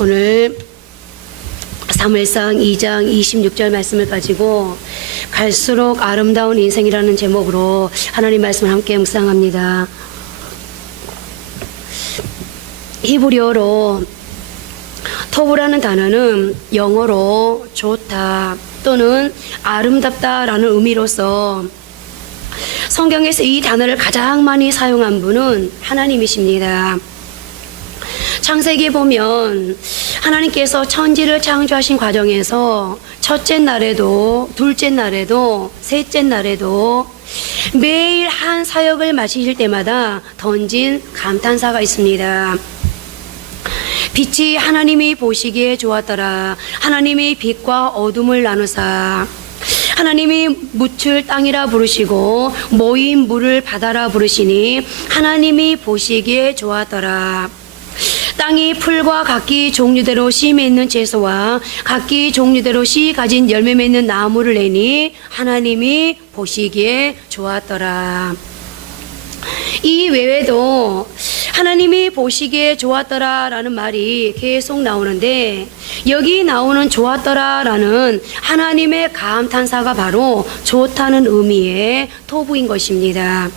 오늘 사무엘상 2장 26절 말씀을 가지고 갈수록 아름다운 인생이라는 제목으로 하나님 말씀을 함께 묵상합니다. 히브리어로 토브라는 단어는 영어로 좋다 또는 아름답다라는 의미로서 성경에서 이 단어를 가장 많이 사용한 분은 하나님이십니다. 창세기에 보면 하나님께서 천지를 창조하신 과정에서 첫째 날에도 둘째 날에도 셋째 날에도 매일 한 사역을 마치실 때마다 던진 감탄사가 있습니다. 빛이 하나님이 보시기에 좋았더라. 하나님이 빛과 어둠을 나누사 하나님이 묻을 땅이라 부르시고 모인 물을 바다라 부르시니 하나님이 보시기에 좋았더라. 땅이 풀과 각기 종류대로 씨 맺는 채소와 각기 종류대로 씨 가진 열매 맺는 나무를 내니 하나님이 보시기에 좋았더라. 이 외에도 하나님이 보시기에 좋았더라 라는 말이 계속 나오는데 여기 나오는 좋았더라 라는 하나님의 감탄사가 바로 좋다는 의미의 토부인 것입니다.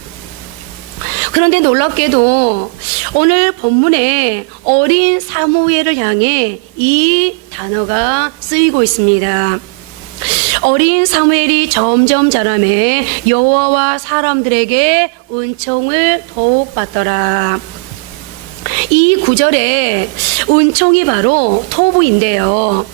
그런데 놀랍게도 오늘 본문에 어린 사무엘을 향해 이 단어가 쓰이고 있습니다. 어린 사무엘이 점점 자라매 여호와와 사람들에게 은총을 더욱 받더라. 이 구절에 은총이 바로 토부인데요.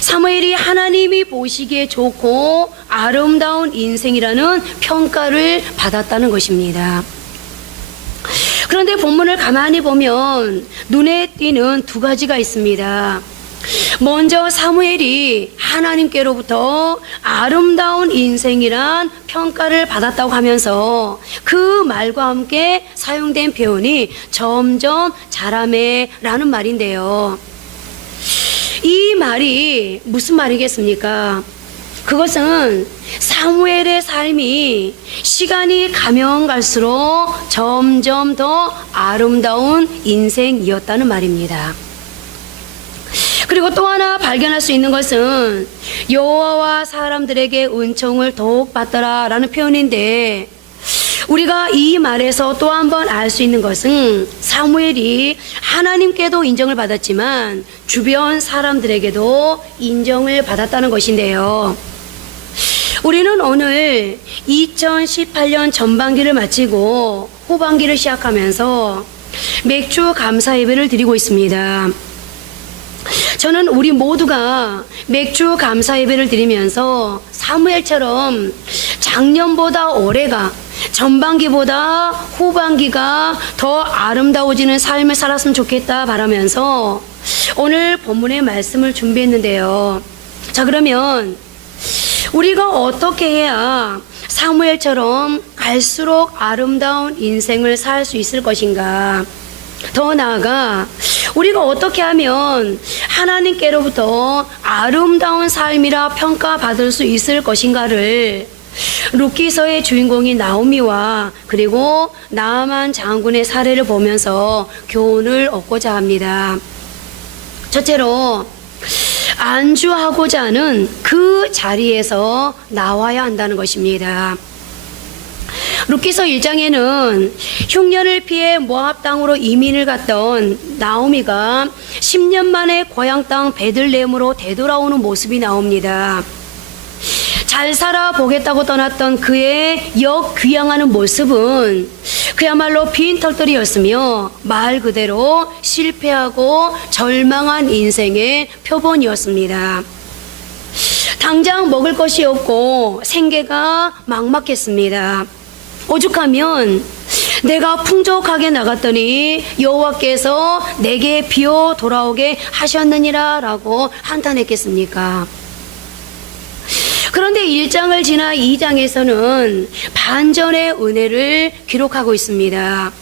사무엘이 하나님이 보시기에 좋고 아름다운 인생이라는 평가를 받았다는 것입니다. 그런데 본문을 가만히 보면 눈에 띄는 두 가지가 있습니다. 먼저 사무엘이 하나님께로부터 아름다운 인생이란 평가를 받았다고 하면서 그 말과 함께 사용된 표현이 점점 자라매라는 말인데요. 이 말이 무슨 말이겠습니까? 그것은 사무엘의 삶이 시간이 가면 갈수록 점점 더 아름다운 인생이었다는 말입니다. 그리고 또 하나 발견할 수 있는 것은 여호와와 사람들에게 은총을 더욱 받더라 라는 표현인데 우리가 이 말에서 또 한 번 알 수 있는 것은 사무엘이 하나님께도 인정을 받았지만 주변 사람들에게도 인정을 받았다는 것인데요. 우리는 오늘 2018년 전반기를 마치고 후반기를 시작하면서 맥주 감사 예배를 드리고 있습니다. 저는 우리 모두가 맥주 감사 예배를 드리면서 사무엘처럼 작년보다 올해가 전반기보다 후반기가 더 아름다워지는 삶을 살았으면 좋겠다 바라면서 오늘 본문의 말씀을 준비했는데요. 자, 그러면 우리가 어떻게 해야 사무엘처럼 갈수록 아름다운 인생을 살 수 있을 것인가? 더 나아가 우리가 어떻게 하면 하나님께로부터 아름다운 삶이라 평가받을 수 있을 것인가를 룻기서의 주인공인 나오미와 그리고 나아만 장군의 사례를 보면서 교훈을 얻고자 합니다. 첫째로 안주하고자 하는 그 자리에서 나와야 한다는 것입니다. 룻기서 1장에는 흉년을 피해 모압 땅으로 이민을 갔던 나오미가 10년 만에 고향 땅 베들레헴으로 되돌아오는 모습이 나옵니다. 잘 살아보겠다고 떠났던 그의 역귀향하는 모습은 그야말로 빈 털털이였으며 말 그대로 실패하고 절망한 인생의 표본이었습니다. 당장 먹을 것이 없고 생계가 막막했습니다. 오죽하면 내가 풍족하게 나갔더니 여호와께서 내게 비어 돌아오게 하셨느니라 라고 한탄했겠습니까? 그런데 1장을 지나 2장에서는 반전의 은혜를 기록하고 있습니다.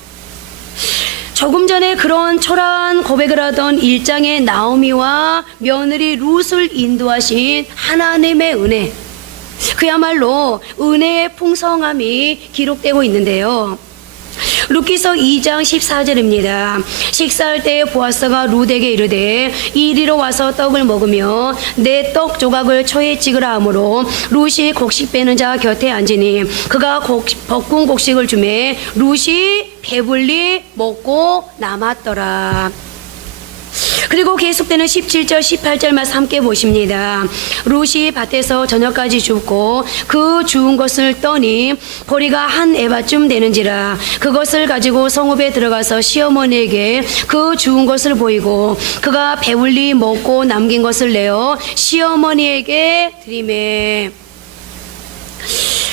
조금 전에 그런 초라한 고백을 하던 1장의 나오미와 며느리 룻을 인도하신 하나님의 은혜, 그야말로 은혜의 풍성함이 기록되고 있는데요. 룻기서 2장 14절입니다. 식사할 때에 보아스가 룻에게 이르되 이리로 와서 떡을 먹으며 내 떡 조각을 초에 찍으라 하므로 룻이 곡식 빼는 자 곁에 앉으니 그가 볶은 곡식을 주매 룻이 배불리 먹고 남았더라. 그리고 계속되는 17절 18절 말씀 함께 보십니다. 룻이 밭에서 저녁까지 줍고 그 주운 것을 떠니 보리가 한 에바쯤 되는지라 그것을 가지고 성읍에 들어가서 시어머니에게 그 주운 것을 보이고 그가 배불리 먹고 남긴 것을 내어 시어머니에게 드리매.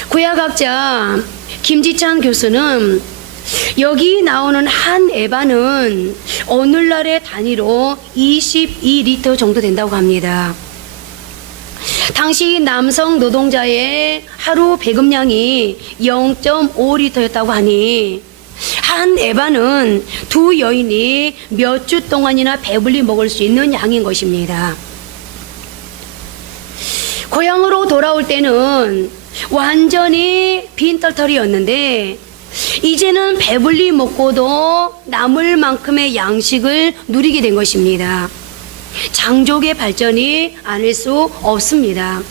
구약학자 김지찬 교수는 여기 나오는 한 에바는 오늘날의 단위로 22리터 정도 된다고 합니다. 당시 남성 노동자의 하루 배급량이 0.5리터였다고 하니 한 에바는 두 여인이 몇 주 동안이나 배불리 먹을 수 있는 양인 것입니다. 고향으로 돌아올 때는 완전히 빈털털이었는데 이제는 배불리 먹고도 남을 만큼의 양식을 누리게 된 것입니다. 장족의 발전이 아닐 수 없습니다.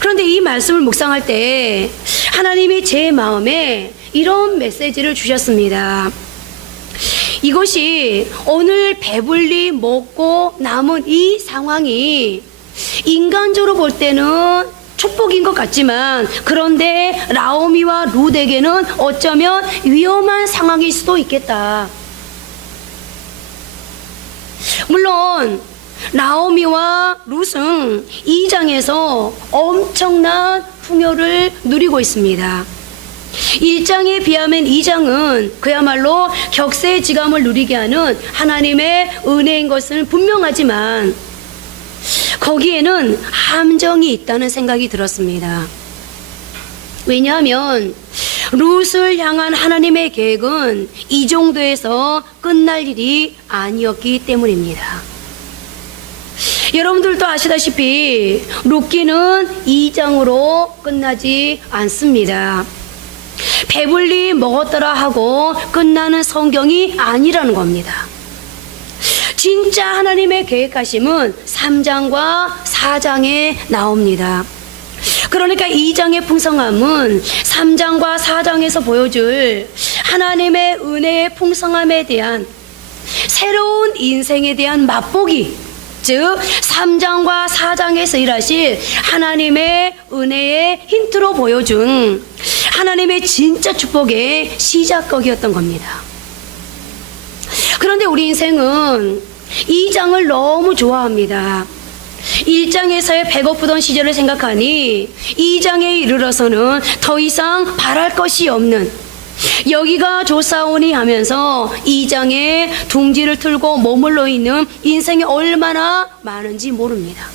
그런데 이 말씀을 묵상할 때 하나님이 제 마음에 이런 메시지를 주셨습니다. 이것이 오늘 배불리 먹고 남은 이 상황이 인간적으로 볼 때는 축복인 것 같지만 그런데 나오미와 룻에게는 어쩌면 위험한 상황일 수도 있겠다. 물론 나오미와 룻은 이 장에서 엄청난 풍요를 누리고 있습니다. 1장에 비하면 2장은 그야말로 격세지감을 누리게 하는 하나님의 은혜인 것은 분명하지만 거기에는 함정이 있다는 생각이 들었습니다. 왜냐하면 룻을 향한 하나님의 계획은 이 정도에서 끝날 일이 아니었기 때문입니다. 여러분들도 아시다시피 룻기는 2장으로 끝나지 않습니다. 배불리 먹었더라 하고 끝나는 성경이 아니라는 겁니다. 진짜 하나님의 계획하심은 3장과 4장에 나옵니다. 그러니까 2장의 풍성함은 3장과 4장에서 보여줄 하나님의 은혜의 풍성함에 대한 새로운 인생에 대한 맛보기, 즉 3장과 4장에서 일하실 하나님의 은혜의 힌트로 보여준 하나님의 진짜 축복의 시작거기였던 겁니다. 그런데 우리 인생은 2장을 너무 좋아합니다. 1장에서의 배고프던 시절을 생각하니 2장에 이르러서는 더 이상 바랄 것이 없는 여기가 좋사오니 하면서 2장에 둥지를 틀고 머물러 있는 인생이 얼마나 많은지 모릅니다.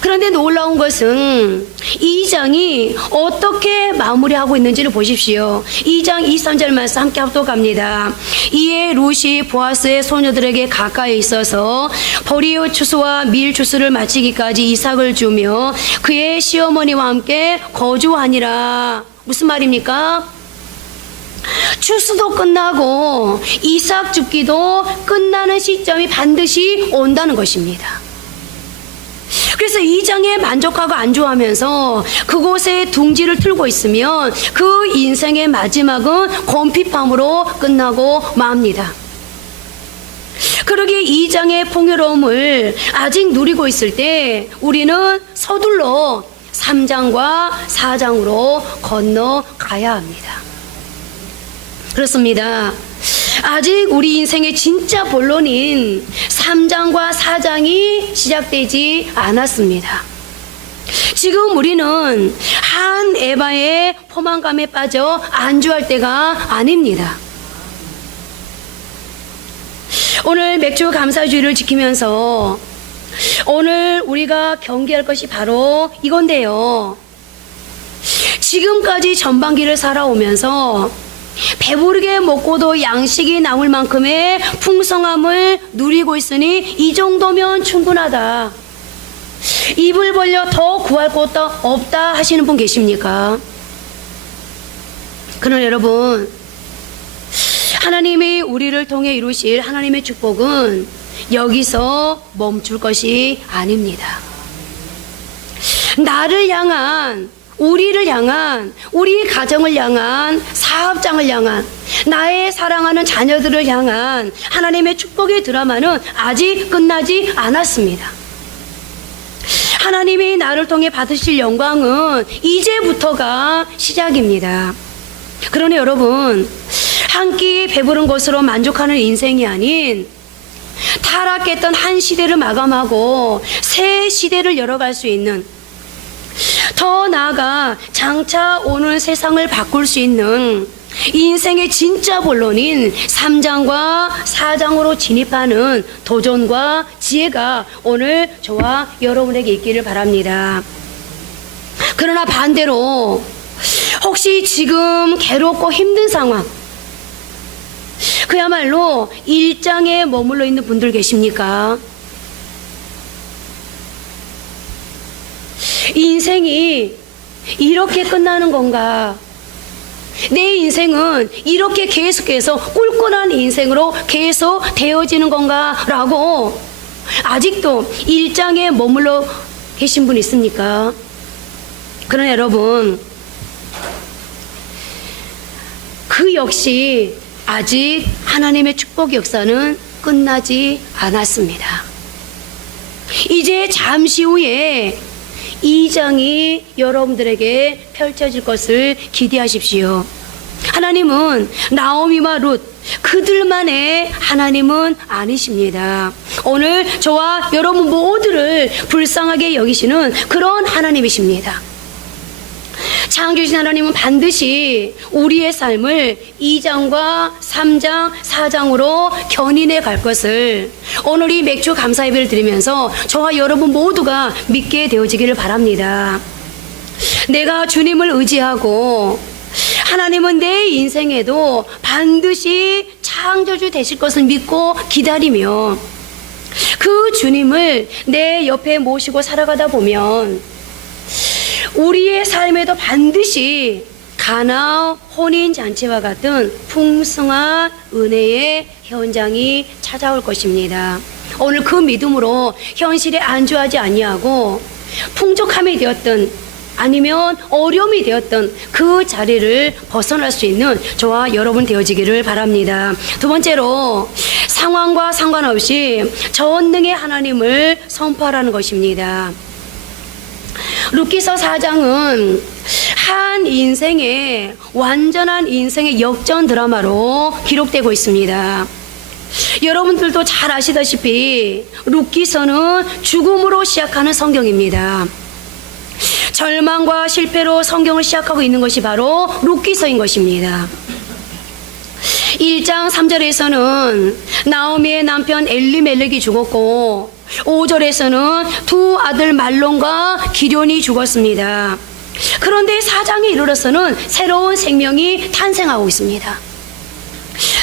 그런데 놀라운 것은 2장이 어떻게 마무리하고 있는지를 보십시오. 2장 2, 3절 말씀 함께 합독합니다. 이에 룻이 보아스의 소녀들에게 가까이 있어서 보리의 추수와 밀 추수를 마치기까지 이삭을 주며 그의 시어머니와 함께 거주하니라. 무슨 말입니까? 추수도 끝나고 이삭 줍기도 끝나는 시점이 반드시 온다는 것입니다. 그래서 2장에 만족하고 안주하면서 그곳에 둥지를 틀고 있으면 그 인생의 마지막은 곰핍함으로 끝나고 맙니다. 그러기에 2장의 풍요로움을 아직 누리고 있을 때 우리는 서둘러 3장과 4장으로 건너가야 합니다. 그렇습니다. 아직 우리 인생의 진짜 본론인 3장과 4장이 시작되지 않았습니다. 지금 우리는 한 에바의 포만감에 빠져 안주할 때가 아닙니다. 오늘 맥주 감사주의를 지키면서 오늘 우리가 경계할 것이 바로 이건데요. 지금까지 전반기를 살아오면서 배부르게 먹고도 양식이 남을 만큼의 풍성함을 누리고 있으니 이 정도면 충분하다. 입을 벌려 더 구할 것도 없다 하시는 분 계십니까? 그러나 여러분, 하나님이 우리를 통해 이루실 하나님의 축복은 여기서 멈출 것이 아닙니다. 나를 향한, 우리를 향한, 우리 가정을 향한, 사업장을 향한, 나의 사랑하는 자녀들을 향한 하나님의 축복의 드라마는 아직 끝나지 않았습니다. 하나님이 나를 통해 받으실 영광은 이제부터가 시작입니다. 그러니 여러분, 한 끼 배부른 것으로 만족하는 인생이 아닌 타락했던 한 시대를 마감하고 새 시대를 열어갈 수 있는, 더 나아가 장차 오는 세상을 바꿀 수 있는 인생의 진짜 본론인 3장과 4장으로 진입하는 도전과 지혜가 오늘 저와 여러분에게 있기를 바랍니다. 그러나 반대로 혹시 지금 괴롭고 힘든 상황, 그야말로 1장에 머물러 있는 분들 계십니까? 인생이 이렇게 끝나는 건가? 내 인생은 이렇게 계속해서 꿀꿀한 인생으로 계속 되어지는 건가? 라고 아직도 1장에 머물러 계신 분 있습니까? 그러나 여러분, 그 역시 아직 하나님의 축복 역사는 끝나지 않았습니다. 이제 잠시 후에 2장이 여러분들에게 펼쳐질 것을 기대하십시오. 하나님은 나오미와 룻, 그들만의 하나님은 아니십니다. 오늘 저와 여러분 모두를 불쌍하게 여기시는 그런 하나님이십니다. 창조주신 하나님은 반드시 우리의 삶을 2장과 3장, 4장으로 견인해 갈 것을 오늘 이 맥주 감사 예배를 드리면서 저와 여러분 모두가 믿게 되어지기를 바랍니다. 내가 주님을 의지하고 하나님은 내 인생에도 반드시 창조주 되실 것을 믿고 기다리며 그 주님을 내 옆에 모시고 살아가다 보면 우리의 삶에도 반드시 가나 혼인잔치와 같은 풍성한 은혜의 현장이 찾아올 것입니다. 오늘 그 믿음으로 현실에 안주하지 아니하고 풍족함이 되었던 아니면 어려움이 되었던 그 자리를 벗어날 수 있는 저와 여러분 되어지기를 바랍니다. 두 번째로, 상황과 상관없이 전능의 하나님을 선포하라는 것입니다. 룻기서 4장은 한 인생의 완전한 인생의 역전 드라마로 기록되고 있습니다. 여러분들도 잘 아시다시피 룻기서는 죽음으로 시작하는 성경입니다. 절망과 실패로 성경을 시작하고 있는 것이 바로 룻기서인 것입니다. 1장 3절에서는 나오미의 남편 엘리멜렉이 죽었고 5절에서는 두 아들 말론과 기럐이 죽었습니다. 그런데 4장에 이르러서는 새로운 생명이 탄생하고 있습니다.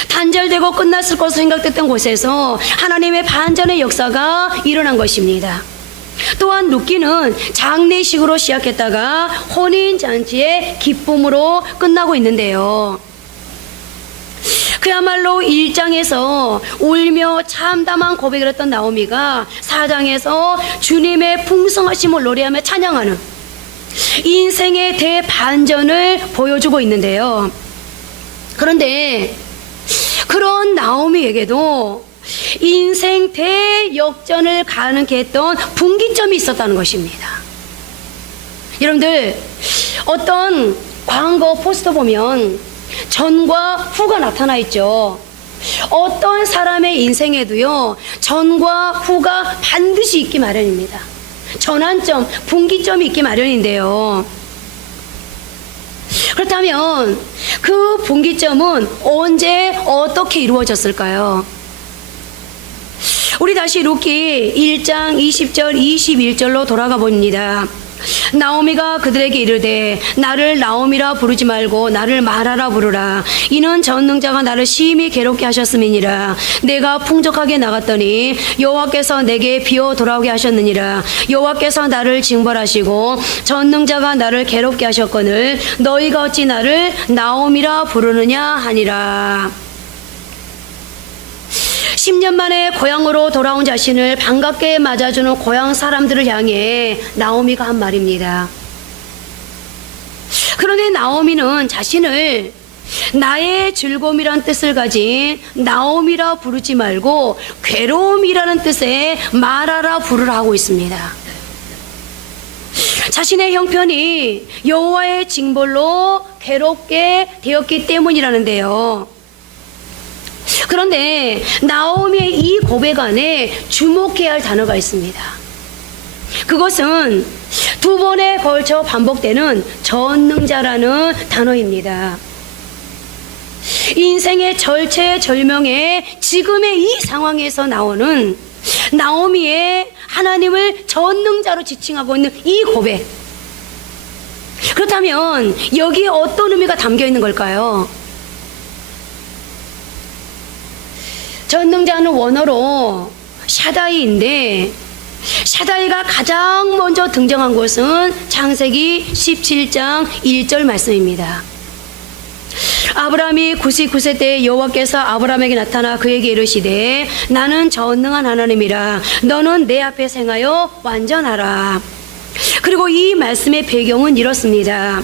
단절되고 끝났을 것으로 생각됐던 곳에서 하나님의 반전의 역사가 일어난 것입니다. 또한 룻기는 장례식으로 시작했다가 혼인잔치의 기쁨으로 끝나고 있는데요. 그야말로 1장에서 울며 참담한 고백을 했던 나오미가 4장에서 주님의 풍성하심을 노래하며 찬양하는 인생의 대반전을 보여주고 있는데요. 그런데 그런 나오미에게도 인생 대역전을 가능케 했던 분기점이 있었다는 것입니다. 여러분들, 어떤 광고 포스터 보면 전과 후가 나타나 있죠. 어떤 사람의 인생에도요, 전과 후가 반드시 있기 마련입니다. 전환점, 분기점이 있기 마련인데요. 그렇다면 그 분기점은 언제 어떻게 이루어졌을까요? 우리 다시 룻기 1장 20절 21절로 돌아가 봅니다. 나오미가 그들에게 이르되 나를 나오미라 부르지 말고 나를 마라라 부르라. 이는 전능자가 나를 심히 괴롭게 하셨음이니라. 내가 풍족하게 나갔더니 여호와께서 내게 비어 돌아오게 하셨느니라. 여호와께서 나를 징벌하시고 전능자가 나를 괴롭게 하셨거늘 너희가 어찌 나를 나오미라 부르느냐 하니라. 10년 만에 고향으로 돌아온 자신을 반갑게 맞아주는 고향 사람들을 향해 나오미가 한 말입니다. 그런데 나오미는 자신을 나의 즐거움이란 뜻을 가진 나오미라 부르지 말고 괴로움이라는 뜻의 마라라 부르라 하고 있습니다. 자신의 형편이 여호와의 징벌로 괴롭게 되었기 때문이라는데요. 그런데 나오미의 이 고백 안에 주목해야 할 단어가 있습니다. 그것은 두 번에 걸쳐 반복되는 전능자라는 단어입니다. 인생의 절체절명의 지금의 이 상황에서 나오는 나오미의 하나님을 전능자로 지칭하고 있는 이 고백. 그렇다면 여기에 어떤 의미가 담겨 있는 걸까요? 전능자는 원어로 샤다이인데 샤다이가 가장 먼저 등장한 곳은 창세기 17장 1절 말씀입니다. 아브라함이 99세 때 여호와께서 아브라함에게 나타나 그에게 이르시되 나는 전능한 하나님이라 너는 내 앞에 행하여 완전하라. 그리고 이 말씀의 배경은 이렇습니다.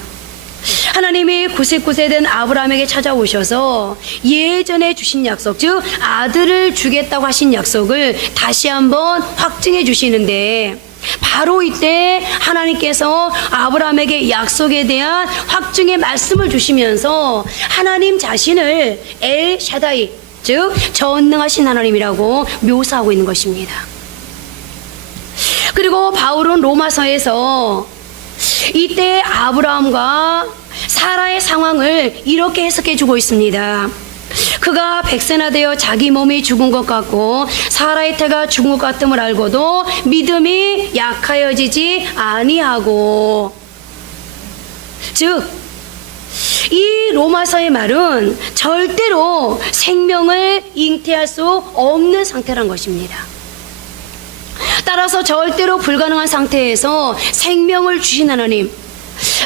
하나님이 99세 된 아브라함에게 찾아오셔서 예전에 주신 약속, 즉 아들을 주겠다고 하신 약속을 다시 한번 확증해 주시는데 바로 이때 하나님께서 아브라함에게 약속에 대한 확증의 말씀을 주시면서 하나님 자신을 엘 샤다이, 즉 전능하신 하나님이라고 묘사하고 있는 것입니다. 그리고 바울은 로마서에서 이때 아브라함과 사라의 상황을 이렇게 해석해 주고 있습니다. 그가 100세나 되어 자기 몸이 죽은 것 같고 사라의 태가 죽은 것 같음을 알고도 믿음이 약하여지지 아니하고, 즉 이 로마서의 말은 절대로 생명을 잉태할 수 없는 상태란 것입니다. 따라서 절대로 불가능한 상태에서 생명을 주신 하나님,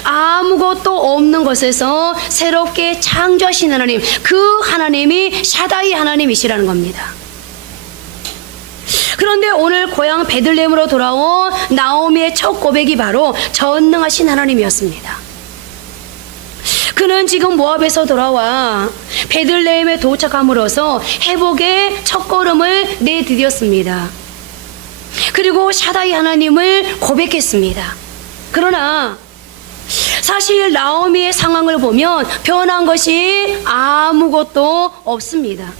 아무것도 없는 것에서 새롭게 창조하신 하나님, 그 하나님이 샤다이 하나님이시라는 겁니다. 그런데 오늘 고향 베들레헴으로 돌아온 나오미의 첫 고백이 바로 전능하신 하나님이었습니다. 그는 지금 모압에서 돌아와 베들레헴에 도착함으로써 회복의 첫걸음을 내디뎠습니다. 그리고 샤다이 하나님을 고백했습니다. 그러나 사실 나오미의 상황을 보면 변한 것이 아무것도 없습니다.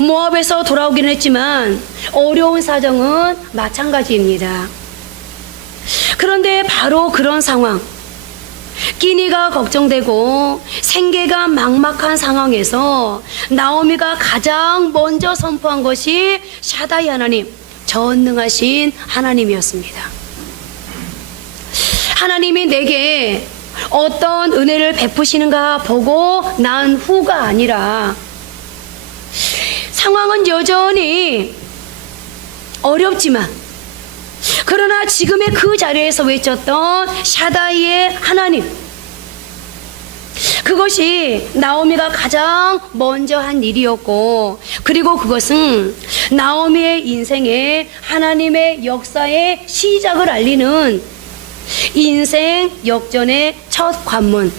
모압에서 돌아오기는 했지만 어려운 사정은 마찬가지입니다. 그런데 바로 그런 상황, 끼니가 걱정되고 생계가 막막한 상황에서 나오미가 가장 먼저 선포한 것이 샤다이 하나님, 전능하신 하나님이었습니다. 하나님이 내게 어떤 은혜를 베푸시는가 보고 난 후가 아니라 상황은 여전히 어렵지만 그러나 지금의 그 자리에서 외쳤던 샤다이의 하나님, 그것이 나오미가 가장 먼저 한 일이었고, 그리고 그것은 나오미의 인생에 하나님의 역사의 시작을 알리는 인생 역전의 첫 관문,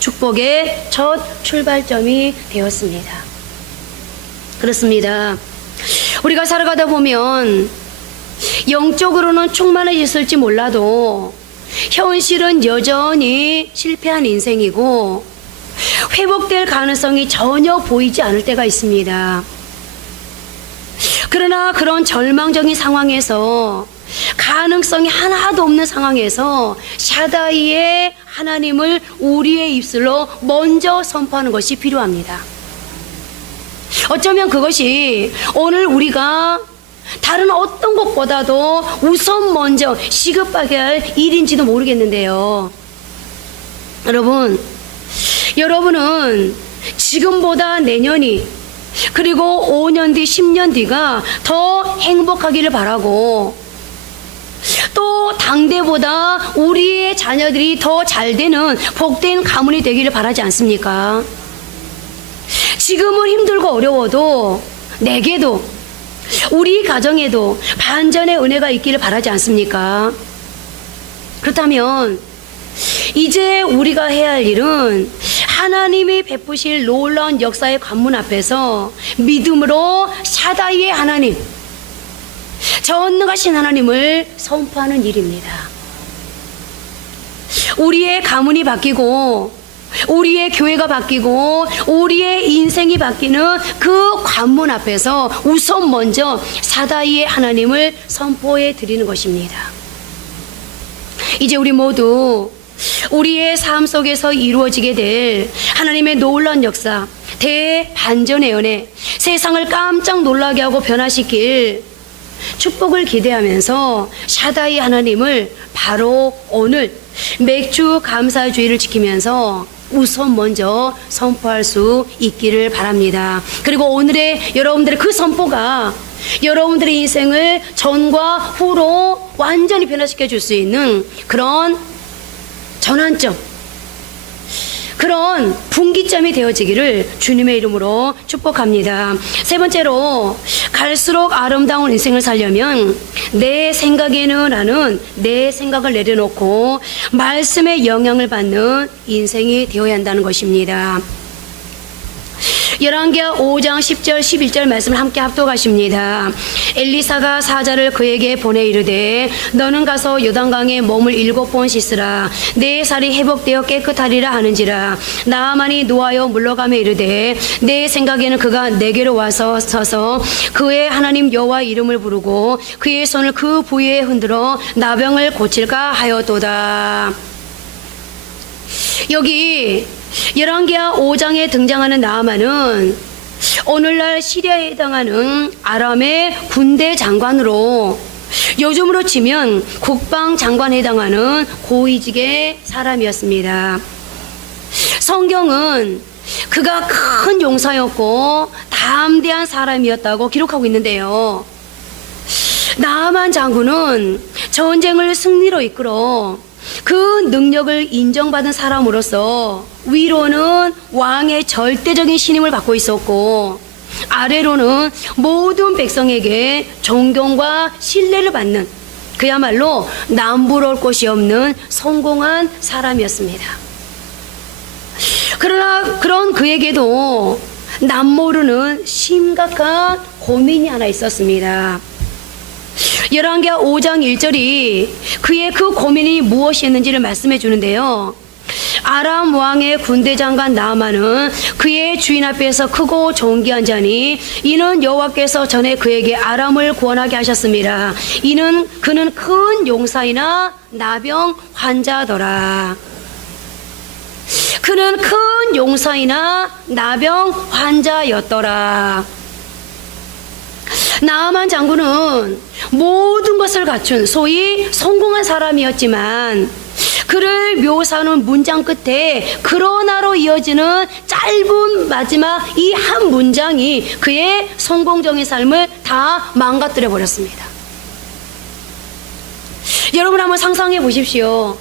축복의 첫 출발점이 되었습니다. 그렇습니다. 우리가 살아가다 보면 영적으로는 충만해졌을지 몰라도 현실은 여전히 실패한 인생이고 회복될 가능성이 전혀 보이지 않을 때가 있습니다. 그러나 그런 절망적인 상황에서, 가능성이 하나도 없는 상황에서 샤다이의 하나님을 우리의 입술로 먼저 선포하는 것이 필요합니다. 어쩌면 그것이 오늘 우리가 다른 어떤 것보다도 우선 먼저 시급하게 할 일인지도 모르겠는데요. 여러분은 지금보다 내년이, 그리고 5년 뒤, 10년 뒤가 더 행복하기를 바라고, 또 당대보다 우리의 자녀들이 더 잘되는 복된 가문이 되기를 바라지 않습니까? 지금은 힘들고 어려워도 내게도, 우리 가정에도 반전의 은혜가 있기를 바라지 않습니까? 그렇다면 이제 우리가 해야 할 일은 하나님이 베푸실 놀라운 역사의 관문 앞에서 믿음으로 샤다이의 하나님, 전능하신 하나님을 선포하는 일입니다. 우리의 가문이 바뀌고, 우리의 교회가 바뀌고, 우리의 인생이 바뀌는 그 관문 앞에서 우선 먼저 샤다이의 하나님을 선포해 드리는 것입니다. 이제 우리 모두 우리의 삶 속에서 이루어지게 될 하나님의 놀라운 역사, 대반전의 은혜, 세상을 깜짝 놀라게 하고 변화시킬 축복을 기대하면서 샤다이 하나님을 바로 오늘 맥주 감사주의를 지키면서 우선 먼저 선포할 수 있기를 바랍니다. 그리고 오늘의 여러분들의 그 선포가 여러분들의 인생을 전과 후로 완전히 변화시켜 줄 수 있는 그런 전환점, 그런 분기점이 되어지기를 주님의 이름으로 축복합니다. 세 번째로, 갈수록 아름다운 인생을 살려면 내 생각에는 라는 내 생각을 내려놓고 말씀의 영향을 받는 인생이 되어야 한다는 것입니다. 열왕기하 5장 10절 11절 말씀을 함께 합독하십니다. 엘리사가 사자를 그에게 보내 이르되 너는 가서 요단강에 몸을 7번 씻으라. 내 살이 회복되어 깨끗하리라 하는지라. 나아만이 노하여 물러가며 이르되 내 생각에는 그가 내게로 와서 서서 그의 하나님 여호와 이름을 부르고 그의 손을 그 부위에 흔들어 나병을 고칠까 하였도다. 여기 열왕기하 5장에 등장하는 나아만은 오늘날 시리아에 해당하는 아람의 군대 장관으로, 요즘으로 치면 국방장관에 해당하는 고위직의 사람이었습니다. 성경은 그가 큰 용사였고 담대한 사람이었다고 기록하고 있는데요. 나아만 장군은 전쟁을 승리로 이끌어 그 능력을 인정받은 사람으로서 위로는 왕의 절대적인 신임을 받고 있었고, 아래로는 모든 백성에게 존경과 신뢰를 받는, 그야말로 남부러울 곳이 없는 성공한 사람이었습니다. 그러나 그런 그에게도 남모르는 심각한 고민이 하나 있었습니다. 열왕기하 5장 1절이 그의 그 고민이 무엇이었는지를 말씀해 주는데요. 아람 왕의 군대 장관 나아만은 그의 주인 앞에서 크고 존귀한 자니 이는 여호와께서 전에 그에게 아람을 구원하게 하셨습니다. 이는 그는 큰 용사이나 나병 환자더라. 그는 큰 용사이나 나병 환자였더라. 나아만 장군은 모든 것을 갖춘 소위 성공한 사람이었지만, 그를 묘사하는 문장 끝에 그러나로 이어지는 짧은 마지막 이 한 문장이 그의 성공적인 삶을 다 망가뜨려 버렸습니다. 여러분 한번 상상해 보십시오.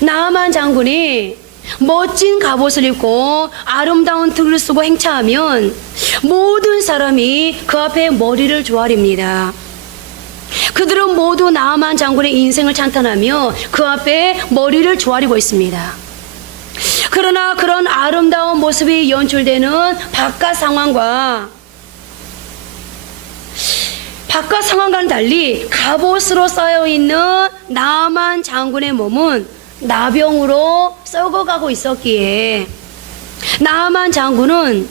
나아만 장군이 멋진 갑옷을 입고 아름다운 득을 쓰고 행차하면 모든 사람이 그 앞에 머리를 조아립니다. 그들은 모두 나아만 장군의 인생을 찬탄하며 그 앞에 머리를 조아리고 있습니다. 그러나 그런 아름다운 모습이 연출되는 바깥 상황과는 달리 갑옷으로 쌓여있는 나아만 장군의 몸은 나병으로 썩어가고 있었기에 나아만 장군은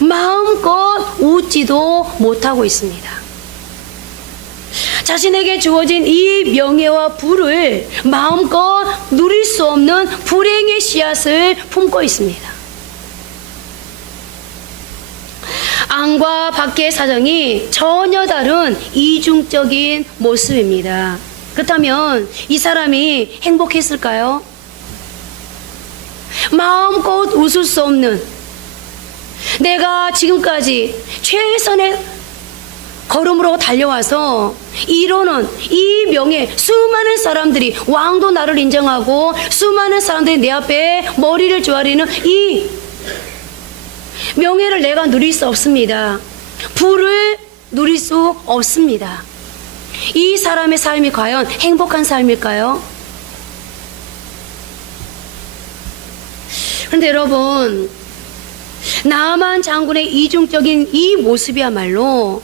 마음껏 웃지도 못하고 있습니다. 자신에게 주어진 이 명예와 부를 마음껏 누릴 수 없는 불행의 씨앗을 품고 있습니다. 안과 밖의 사정이 전혀 다른 이중적인 모습입니다. 그렇다면 이 사람이 행복했을까요? 마음껏 웃을 수 없는, 내가 지금까지 최선의 걸음으로 달려와서 이루는 이 명예, 수많은 사람들이, 왕도 나를 인정하고 수많은 사람들이 내 앞에 머리를 조아리는 이 명예를 내가 누릴 수 없습니다. 부를 누릴 수 없습니다. 이 사람의 삶이 과연 행복한 삶일까요? 그런데 여러분, 나만 장군의 이중적인 이 모습이야말로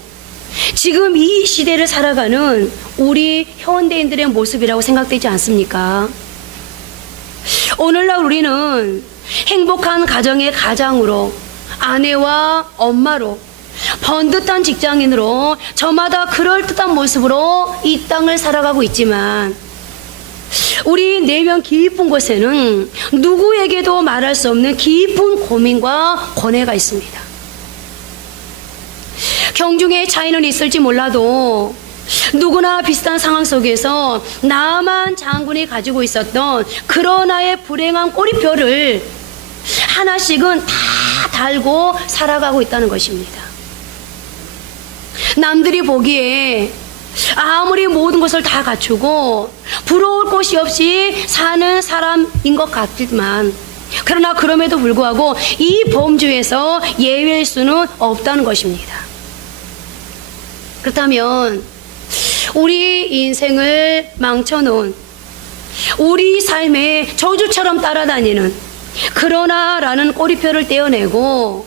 지금 이 시대를 살아가는 우리 현대인들의 모습이라고 생각되지 않습니까? 오늘날 우리는 행복한 가정의 가장으로, 아내와 엄마로, 번듯한 직장인으로 저마다 그럴듯한 모습으로 이 땅을 살아가고 있지만 우리 내면 깊은 곳에는 누구에게도 말할 수 없는 깊은 고민과 고뇌가 있습니다. 경중의 차이는 있을지 몰라도 누구나 비슷한 상황 속에서 나만 장군이 가지고 있었던 그러나의 불행한 꼬리표를 하나씩은 다 달고 살아가고 있다는 것입니다. 남들이 보기에 아무리 모든 것을 다 갖추고 부러울 곳이 없이 사는 사람인 것 같지만, 그러나 그럼에도 불구하고 이 범주에서 예외일 수는 없다는 것입니다. 그렇다면 우리 인생을 망쳐놓은, 우리 삶에 저주처럼 따라다니는 그러나라는 꼬리표를 떼어내고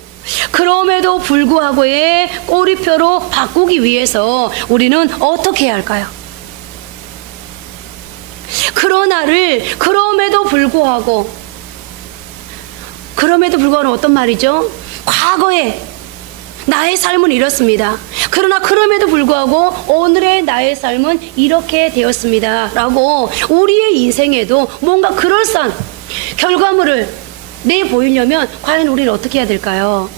그럼에도 불구하고의 꼬리표로 바꾸기 위해서 우리는 어떻게 해야 할까요? 그러나를 그럼에도 불구하고 어떤 말이죠? 과거에 나의 삶은 이렇습니다. 그러나 그럼에도 불구하고 오늘의 나의 삶은 이렇게 되었습니다 라고 우리의 인생에도 뭔가 그럴싸한 결과물을 내보이려면 과연 우리는 어떻게 해야 될까요?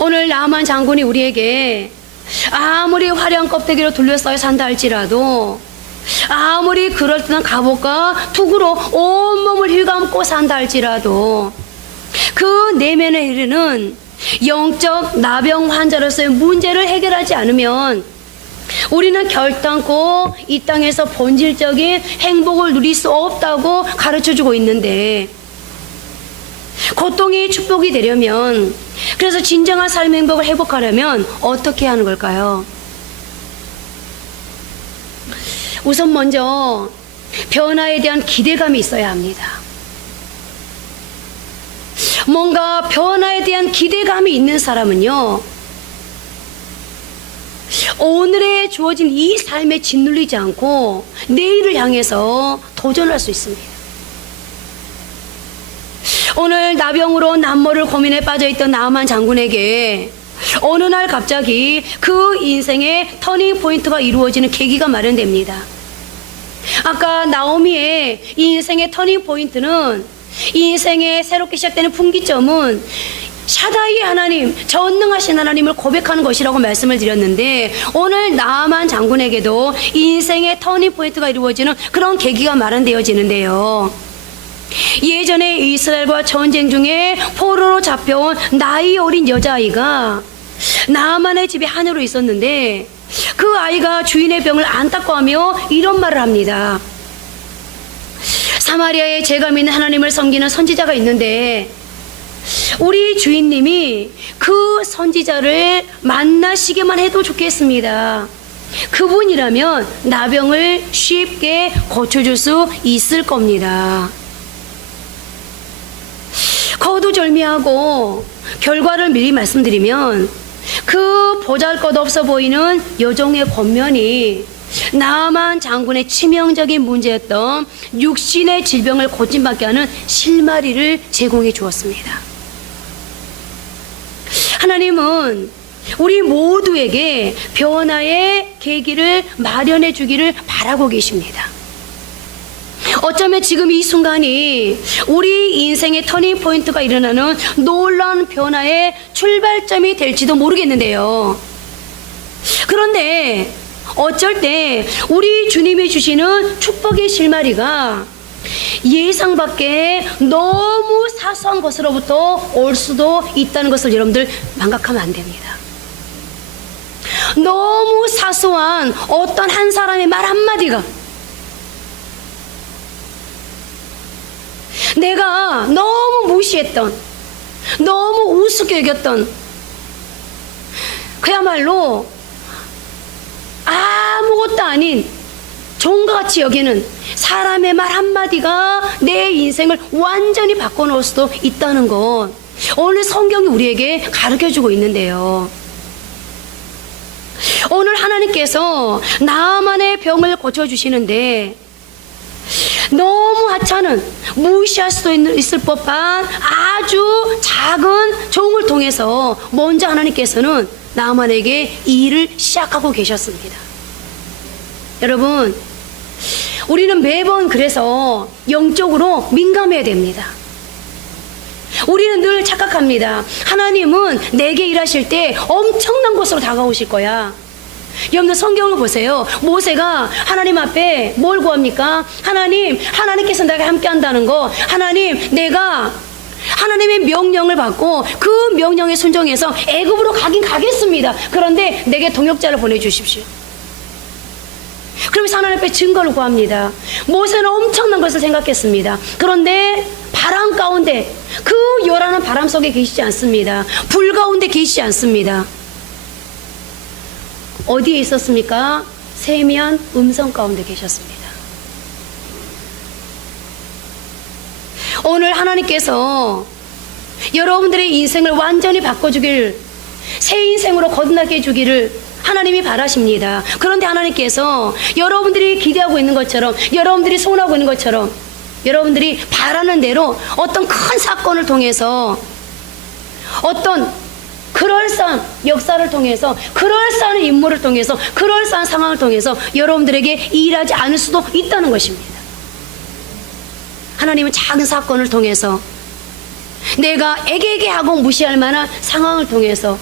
오늘 나만 장군이 우리에게 아무리 화려한 껍데기로 둘러싸여 산다 할지라도, 아무리 그럴듯한 갑옷과 투구로 온몸을 휘감고 산다 할지라도 그 내면에 이르는 영적 나병 환자로서의 문제를 해결하지 않으면 우리는 결단코 이 땅에서 본질적인 행복을 누릴 수 없다고 가르쳐주고 있는데, 고통이 축복이 되려면, 그래서 진정한 삶의 행복을 회복하려면 어떻게 하는 걸까요? 우선 먼저 변화에 대한 기대감이 있어야 합니다. 뭔가 변화에 대한 기대감이 있는 사람은요, 오늘에 주어진 이 삶에 짓눌리지 않고 내일을 향해서 도전할 수 있습니다. 오늘 나병으로 남모를 고민에 빠져있던 나아만 장군에게 어느 날 갑자기 그 인생의 터닝 포인트가 이루어지는 계기가 마련됩니다. 아까 나오미의 인생의 터닝 포인트는, 인생의 새롭게 시작되는 분기점은 샤다이 하나님, 전능하신 하나님을 고백하는 것이라고 말씀을 드렸는데, 오늘 나아만 장군에게도 인생의 터닝 포인트가 이루어지는 그런 계기가 마련되어지는데요. 예전에 이스라엘과 전쟁 중에 포로로 잡혀온 나이 어린 여자아이가 나아만의 집에 하녀로 있었는데, 그 아이가 주인의 병을 안타까워하며 이런 말을 합니다. 사마리아에 제가 믿는 하나님을 섬기는 선지자가 있는데 우리 주인님이 그 선지자를 만나시게만 해도 좋겠습니다. 그분이라면 나병을 쉽게 고쳐줄 수 있을 겁니다. 거두절미하고 결과를 미리 말씀드리면, 그 보잘것없어 보이는 여종의 권면이 나아만 장군의 치명적인 문제였던 육신의 질병을 고침받게 하는 실마리를 제공해 주었습니다. 하나님은 우리 모두에게 변화의 계기를 마련해 주기를 바라고 계십니다. 어쩌면 지금 이 순간이 우리 인생의 터닝 포인트가 일어나는 놀라운 변화의 출발점이 될지도 모르겠는데요. 그런데 어쩔 때 우리 주님이 주시는 축복의 실마리가 예상 밖에 너무 사소한 것으로부터 올 수도 있다는 것을 여러분들 망각하면 안 됩니다. 너무 사소한 어떤 한 사람의 말 한마디가 내가 너무 무시했던, 너무 우습게 여겼던, 그야말로 아무것도 아닌 종과 같이 여기는 사람의 말 한마디가 내 인생을 완전히 바꿔놓을 수도 있다는 것, 오늘 성경이 우리에게 가르쳐주고 있는데요. 오늘 하나님께서 나만의 병을 고쳐주시는데 너무 하찮은, 무시할 수도 있을 법한 아주 작은 종을 통해서 먼저 하나님께서는 나만에게 이 일을 시작하고 계셨습니다. 여러분, 우리는 매번 그래서 영적으로 민감해야 됩니다. 우리는 늘 착각합니다. 하나님은 내게 일하실 때 엄청난 것으로 다가오실 거야. 여러분들 성경을 보세요. 모세가 하나님 앞에 뭘 구합니까? 하나님께서 나에게 함께 한다는 거, 내가 하나님의 명령을 받고 그 명령에 순종해서 애굽으로 가긴 가겠습니다. 그런데 내게 동역자를 보내주십시오. 그러면서 하나님 앞에 증거를 구합니다. 모세는 엄청난 것을 생각했습니다. 그런데 바람 가운데, 그 요란한 바람 속에 계시지 않습니다. 불 가운데 계시지 않습니다. 어디에 있었습니까? 세미한 음성 가운데 계셨습니다. 오늘 하나님께서 여러분들의 인생을 완전히 바꿔주길, 새 인생으로 거듭나게 해주기를 하나님이 바라십니다. 그런데 하나님께서 여러분들이 기대하고 있는 것처럼, 여러분들이 소원하고 있는 것처럼, 여러분들이 바라는 대로 어떤 큰 사건을 통해서, 어떤 그럴싸한 역사를 통해서, 그럴싸한 인물을 통해서, 그럴싸한 상황을 통해서 여러분들에게 일하지 않을 수도 있다는 것입니다. 하나님은 작은 사건을 통해서, 내가 애게하고 무시할 만한 상황을 통해서,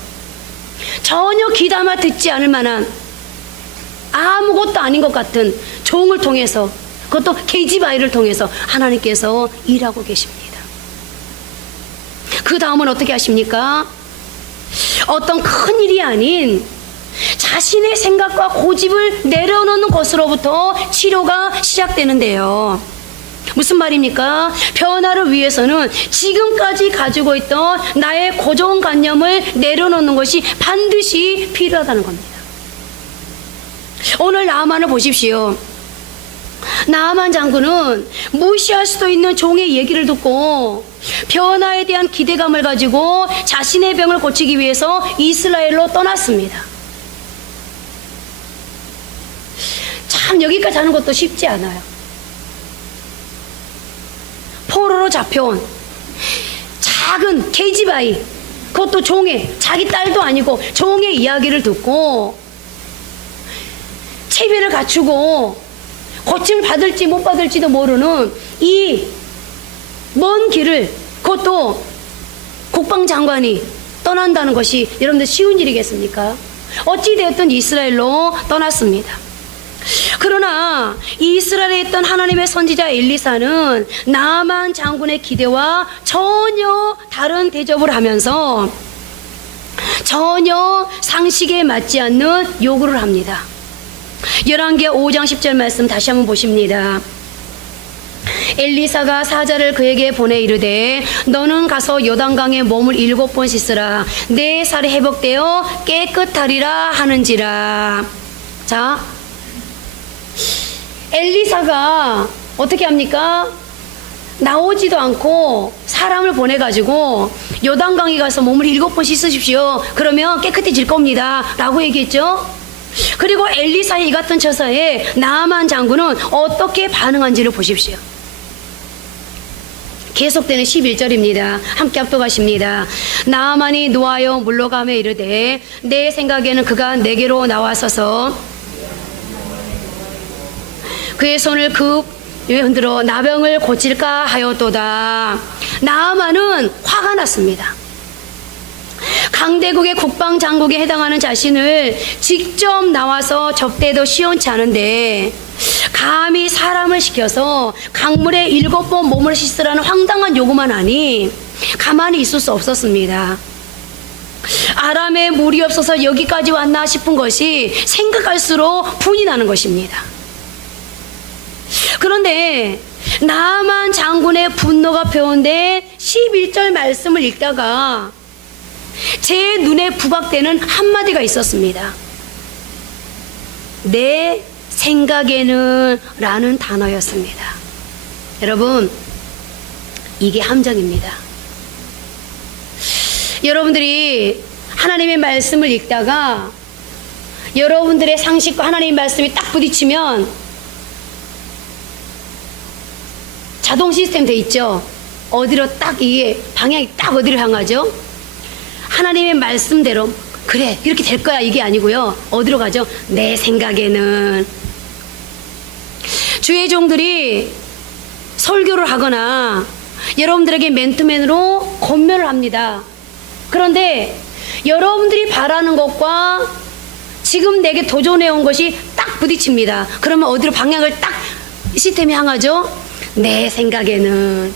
전혀 귀담아 듣지 않을 만한 아무것도 아닌 것 같은 종을 통해서, 그것도 계집아이를 통해서 하나님께서 일하고 계십니다. 그 다음은 어떻게 하십니까? 어떤 큰 일이 아닌 자신의 생각과 고집을 내려놓는 것으로부터 치료가 시작되는데요. 무슨 말입니까? 변화를 위해서는 지금까지 가지고 있던 나의 고정관념을 내려놓는 것이 반드시 필요하다는 겁니다. 오늘 나아만을 보십시오. 나아만 장군은 무시할 수도 있는 종의 얘기를 듣고 변화에 대한 기대감을 가지고 자신의 병을 고치기 위해서 이스라엘로 떠났습니다. 참 여기까지 하는 것도 쉽지 않아요. 포로로 잡혀온 작은 계집아이, 그것도 종의, 자기 딸도 아니고 종의 이야기를 듣고 체면을 갖추고 고침을 받을지 못 받을지도 모르는 이 먼 길을, 그것도 국방장관이 떠난다는 것이 여러분들 쉬운 일이겠습니까? 어찌되었든 이스라엘로 떠났습니다. 그러나 이스라엘에 있던 하나님의 선지자 엘리사는 나아만 장군의 기대와 전혀 다른 대접을 하면서 전혀 상식에 맞지 않는 요구를 합니다. 열왕기하 5장 10절 말씀 다시 한번 보십니다. 엘리사가 사자를 그에게 보내 이르되 너는 가서 요단강에 몸을 7번 씻으라. 내 살이 회복되어 깨끗하리라 하는지라. 자, 엘리사가 어떻게 합니까? 나오지도 않고 사람을 보내가지고 요단강에 가서 몸을 7번 씻으십시오. 그러면 깨끗해질 겁니다 라고 얘기했죠. 그리고 엘리사의 이 같은 처사에 나아만 장군은 어떻게 반응한지를 보십시오. 계속되는 11절입니다. 함께 합독하십니다. 나아만이 노하여 물러가며 이르되 내 생각에는 그가 내게로 나와서서 그의 손을 그 왜 흔들어 나병을 고칠까 하였도다. 나아만은 화가 났습니다. 강대국의 국방장국에 해당하는 자신을 직접 나와서 접대도 시원치 않은데 감히 사람을 시켜서 강물에 7번 몸을 씻으라는 황당한 요구만 하니 가만히 있을 수 없었습니다. 아람에 물이 없어서 여기까지 왔나 싶은 것이 생각할수록 분이 나는 것입니다. 그런데 나아만 장군의 분노가 표현된 11절 말씀을 읽다가 제 눈에 부각되는 한마디가 있었습니다. 내 생각에는 라는 단어였습니다. 여러분, 이게 함정입니다. 여러분들이 하나님의 말씀을 읽다가 여러분들의 상식과 하나님의 말씀이 딱 부딪히면 자동 시스템 돼 있죠. 어디로 딱 이게 방향이 딱 어디로 향하죠? 하나님의 말씀대로 그래 이렇게 될 거야 이게 아니고요. 어디로 가죠? 내 생각에는. 주의 종들이 설교를 하거나 여러분들에게 맨투맨으로 권면을 합니다. 그런데 여러분들이 바라는 것과 지금 내게 도전해 온 것이 딱 부딪힙니다. 그러면 어디로 방향을 딱 시스템이 향하죠? 내 생각에는.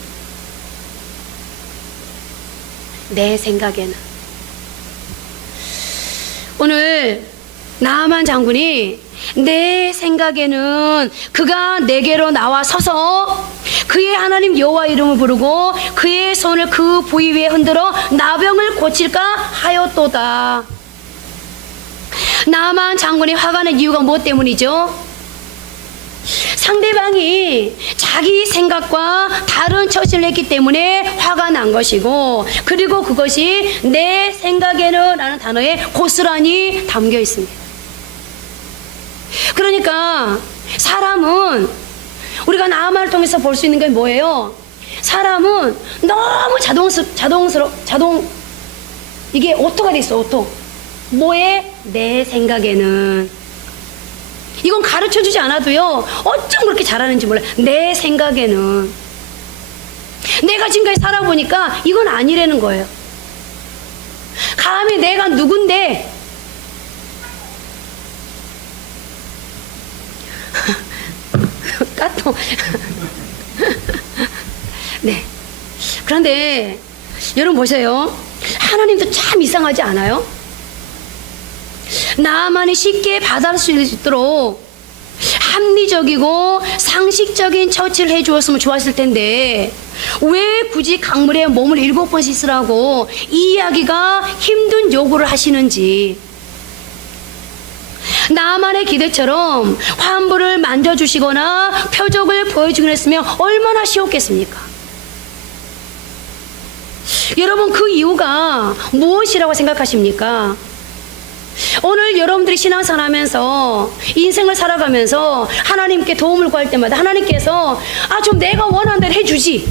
내 생각에는. 오늘 나아만 장군이 내 생각에는 그가 내게로 나와 서서 그의 하나님 여호와 이름을 부르고 그의 손을 그 부위 위에 흔들어 나병을 고칠까 하였도다. 나아만 장군이 화가 난 이유가 무엇 때문이죠? 상대방이 자기 생각과 다른 처신을 했기 때문에 화가 난 것이고, 그리고 그것이 내 생각에는 라는 단어에 고스란히 담겨 있습니다. 그러니까 사람은 우리가 나아만을 통해서 볼 수 있는 게 뭐예요? 사람은 너무 이게 오토가 돼 있어. 오토. 뭐에? 내 생각에는. 이건 가르쳐 주지 않아도요, 어쩜 그렇게 잘하는지 몰라요. 내 생각에는. 내가 지금까지 살아보니까 이건 아니라는 거예요. 감히 내가 누군데 까또 네. 그런데 여러분 보세요. 하나님도 참 이상하지 않아요? 나만이 쉽게 받아들일 수 있도록 합리적이고 상식적인 처치를 해주었으면 좋았을 텐데 왜 굳이 강물에 몸을 7번 씻으라고 이해하기가 힘든 요구를 하시는지. 나만의 기대처럼 환부를 만져주시거나 표적을 보여주긴 했으면 얼마나 쉬웠겠습니까? 여러분, 그 이유가 무엇이라고 생각하십니까? 오늘 여러분들이 신앙생활 하면서 인생을 살아가면서 하나님께 도움을 구할 때마다 하나님께서 좀 내가 원하는 대로 해주지,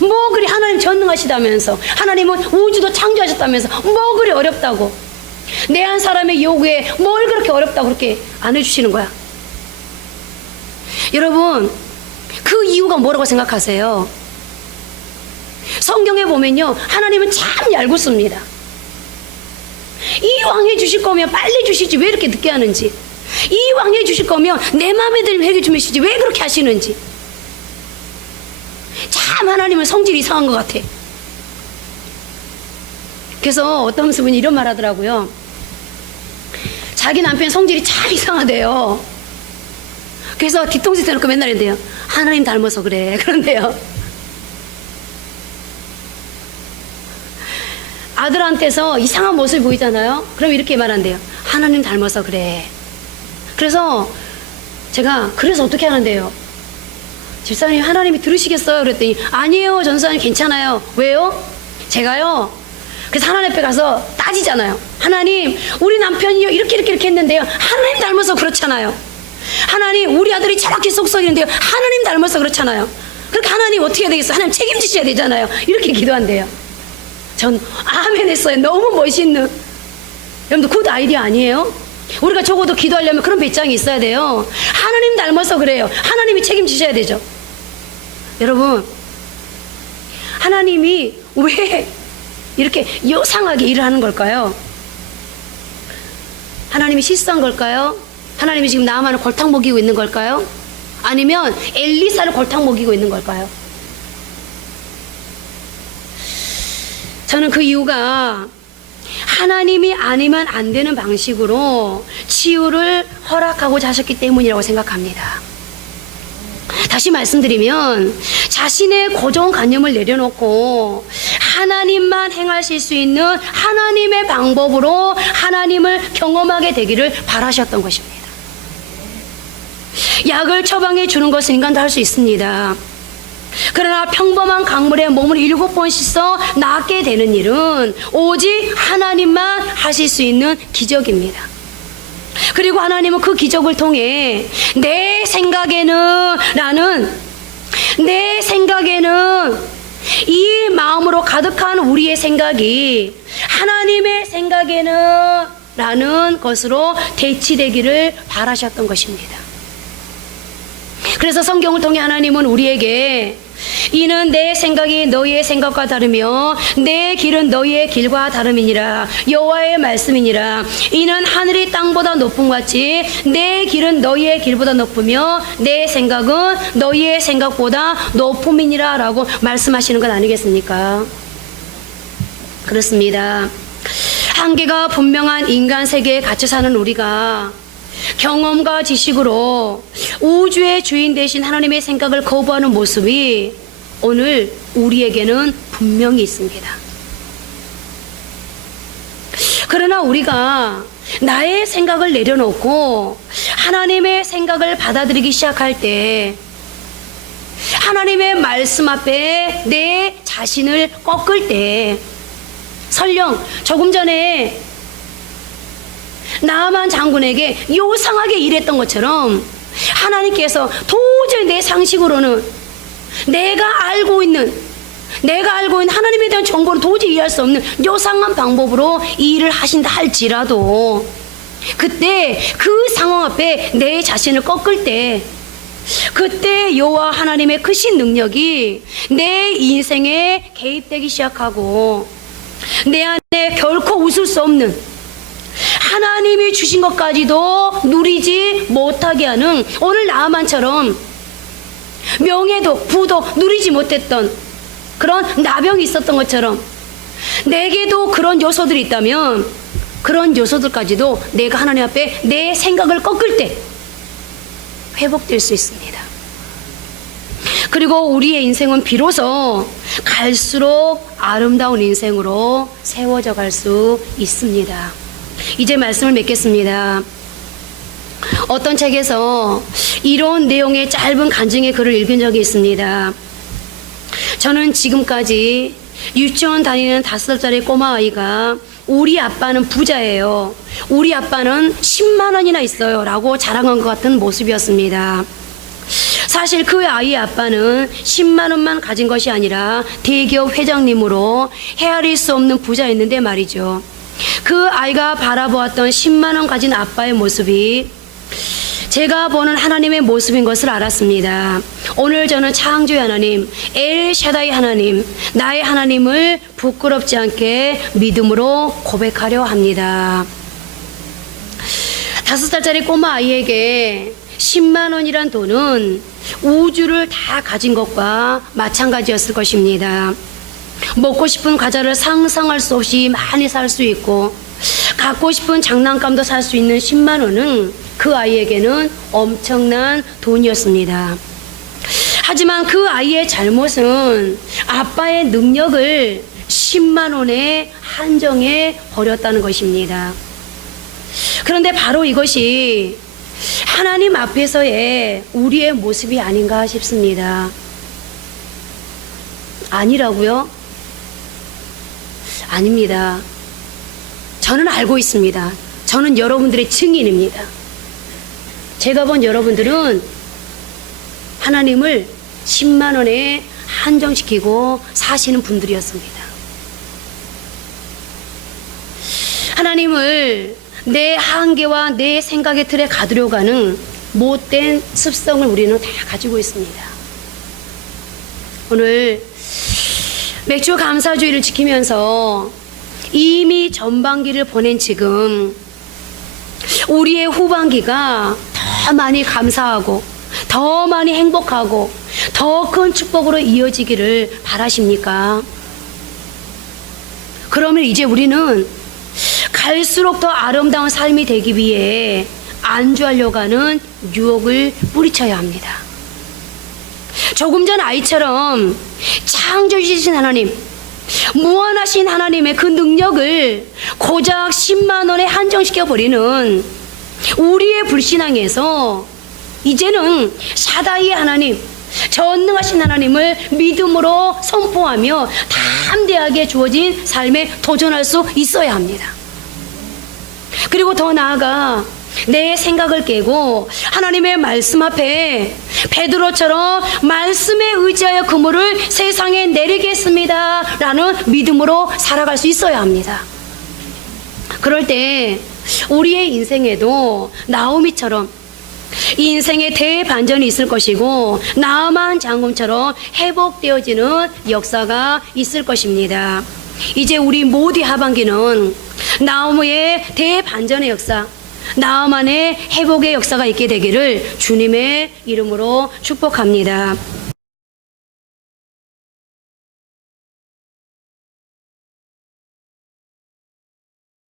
뭐 그리 하나님 전능하시다면서, 하나님은 우주도 창조하셨다면서 뭐 그리 어렵다고, 내 한 사람의 요구에 뭘 그렇게 어렵다고 그렇게 안 해주시는 거야. 여러분, 그 이유가 뭐라고 생각하세요? 성경에 보면요, 하나님은 참 얄궂습니다. 이왕 해주실 거면 빨리 주시지 왜 이렇게 늦게 하는지, 이왕 해주실 거면 내 마음에 들면 해주시지 왜 그렇게 하시는지. 참 하나님은 성질이 이상한 것 같아. 그래서 어떤 분이 이런 말 하더라고요. 자기 남편 성질이 참 이상하대요. 그래서 뒤통수 대놓고 맨날 이런대요. 하나님 닮아서 그래. 그런데요, 아들한테서 이상한 모습이 보이잖아요. 그럼 이렇게 말한대요. 하나님 닮아서 그래. 그래서 제가 그래서 어떻게 하는데요? 집사님, 하나님이 들으시겠어요? 그랬더니 아니에요 전사님, 괜찮아요. 왜요? 제가요, 그래서 하나님 앞에 가서 따지잖아요. 하나님, 우리 남편이요 이렇게 했는데요, 하나님 닮아서 그렇잖아요. 하나님, 우리 아들이 저렇게 쏙쏙이는데요, 하나님 닮아서 그렇잖아요. 그러니까 하나님 어떻게 해야 되겠어요? 하나님 책임지셔야 되잖아요. 이렇게 기도한대요. 전 아멘 했어요. 너무 멋있는. 여러분들 굿 아이디어 아니에요? 우리가 적어도 기도하려면 그런 배짱이 있어야 돼요. 하나님 닮아서 그래요. 하나님이 책임지셔야 되죠. 여러분, 하나님이 왜 이렇게 요상하게 일을 하는 걸까요? 하나님이 실수한 걸까요? 하나님이 지금 나만을 골탕 먹이고 있는 걸까요? 아니면 엘리사를 골탕 먹이고 있는 걸까요? 저는 그 이유가 하나님이 아니면 안 되는 방식으로 치유를 허락하고자 하셨기 때문이라고 생각합니다. 다시 말씀드리면 자신의 고정관념을 내려놓고 하나님만 행하실 수 있는 하나님의 방법으로 하나님을 경험하게 되기를 바라셨던 것입니다. 약을 처방해 주는 것은 인간도 할 수 있습니다. 그러나 평범한 강물에 몸을 7번 씻어 낫게 되는 일은 오직 하나님만 하실 수 있는 기적입니다. 그리고 하나님은 그 기적을 통해 내 생각에는 이 마음으로 가득한 우리의 생각이 하나님의 생각에는 라는 것으로 대치되기를 바라셨던 것입니다. 그래서 성경을 통해 하나님은 우리에게 이는 내 생각이 너희의 생각과 다르며 내 길은 너희의 길과 다름이니라. 여호와의 말씀이니라. 이는 하늘이 땅보다 높음 같이 내 길은 너희의 길보다 높으며 내 생각은 너희의 생각보다 높음이니라 라고 말씀하시는 것 아니겠습니까? 그렇습니다. 한계가 분명한 인간 세계에 갇혀 사는 우리가 경험과 지식으로 우주의 주인 되신 하나님의 생각을 거부하는 모습이 오늘 우리에게는 분명히 있습니다. 그러나 우리가 나의 생각을 내려놓고 하나님의 생각을 받아들이기 시작할 때, 하나님의 말씀 앞에 내 자신을 꺾을 때, 설령 조금 전에 나아만 장군에게 요상하게 일했던 것처럼 하나님께서 도저히 내 상식으로는 내가 알고 있는 하나님에 대한 정보를 도저히 이해할 수 없는 요상한 방법으로 이 일을 하신다 할지라도, 그때 그 상황 앞에 내 자신을 꺾을 때, 그때 여호와 하나님의 크신 능력이 내 인생에 개입되기 시작하고 내 안에 결코 웃을 수 없는 하나님이 주신 것까지도 누리지 못하게 하는, 오늘 나아만처럼 명예도 부도 누리지 못했던 그런 나병이 있었던 것처럼 내게도 그런 요소들이 있다면 그런 요소들까지도 내가 하나님 앞에 내 생각을 꺾을 때 회복될 수 있습니다. 그리고 우리의 인생은 비로소 갈수록 아름다운 인생으로 세워져 갈 수 있습니다. 이제 말씀을 맺겠습니다. 어떤 책에서 이런 내용의 짧은 간증의 글을 읽은 적이 있습니다. 저는 지금까지 유치원 다니는 5살짜리 꼬마 아이가 우리 아빠는 부자예요, 우리 아빠는 10만 원이나 있어요 라고 자랑한 것 같은 모습이었습니다. 사실 그 아이의 아빠는 10만 원만 가진 것이 아니라 대기업 회장님으로 헤아릴 수 없는 부자였는데 말이죠. 그 아이가 바라보았던 10만 원 가진 아빠의 모습이 제가 보는 하나님의 모습인 것을 알았습니다. 오늘 저는 창조의 하나님, 엘샤다이 하나님, 나의 하나님을 부끄럽지 않게 믿음으로 고백하려 합니다. 5살짜리 꼬마 아이에게 10만 원이란 돈은 우주를 다 가진 것과 마찬가지였을 것입니다. 먹고 싶은 과자를 상상할 수 없이 많이 살 수 있고, 갖고 싶은 장난감도 살 수 있는 10만 원은 그 아이에게는 엄청난 돈이었습니다. 하지만 그 아이의 잘못은 아빠의 능력을 10만 원에 한정해 버렸다는 것입니다. 그런데 바로 이것이 하나님 앞에서의 우리의 모습이 아닌가 싶습니다. 아니라고요? 아닙니다. 저는 알고 있습니다. 저는 여러분들의 증인입니다. 제가 본 여러분들은 하나님을 10만 원에 한정시키고 사시는 분들이었습니다. 하나님을 내 한계와 내 생각의 틀에 가두려가는 못된 습성을 우리는 다 가지고 있습니다. 오늘 맥주 감사주의를 지키면서 이미 전반기를 보낸 지금 우리의 후반기가 더 많이 감사하고 더 많이 행복하고 더 큰 축복으로 이어지기를 바라십니까? 그러면 이제 우리는 갈수록 더 아름다운 삶이 되기 위해 안주하려고 하는 유혹을 뿌리쳐야 합니다. 조금 전 아이처럼 창조주신 하나님, 무한하신 하나님의 그 능력을 고작 10만 원에 한정시켜버리는 우리의 불신앙에서 이제는 사다이의 하나님, 전능하신 하나님을 믿음으로 선포하며 담대하게 주어진 삶에 도전할 수 있어야 합니다. 그리고 더 나아가 내 생각을 깨고 하나님의 말씀 앞에 베드로처럼 말씀에 의지하여 그물을 세상에 내리겠습니다 라는 믿음으로 살아갈 수 있어야 합니다. 그럴 때 우리의 인생에도 나오미처럼 인생의 대반전이 있을 것이고 나아만 장군처럼 회복되어지는 역사가 있을 것입니다. 이제 우리 모두의 하반기는 나오미의 대반전의 역사, 나아만의 회복의 역사가 있게 되기를 주님의 이름으로 축복합니다.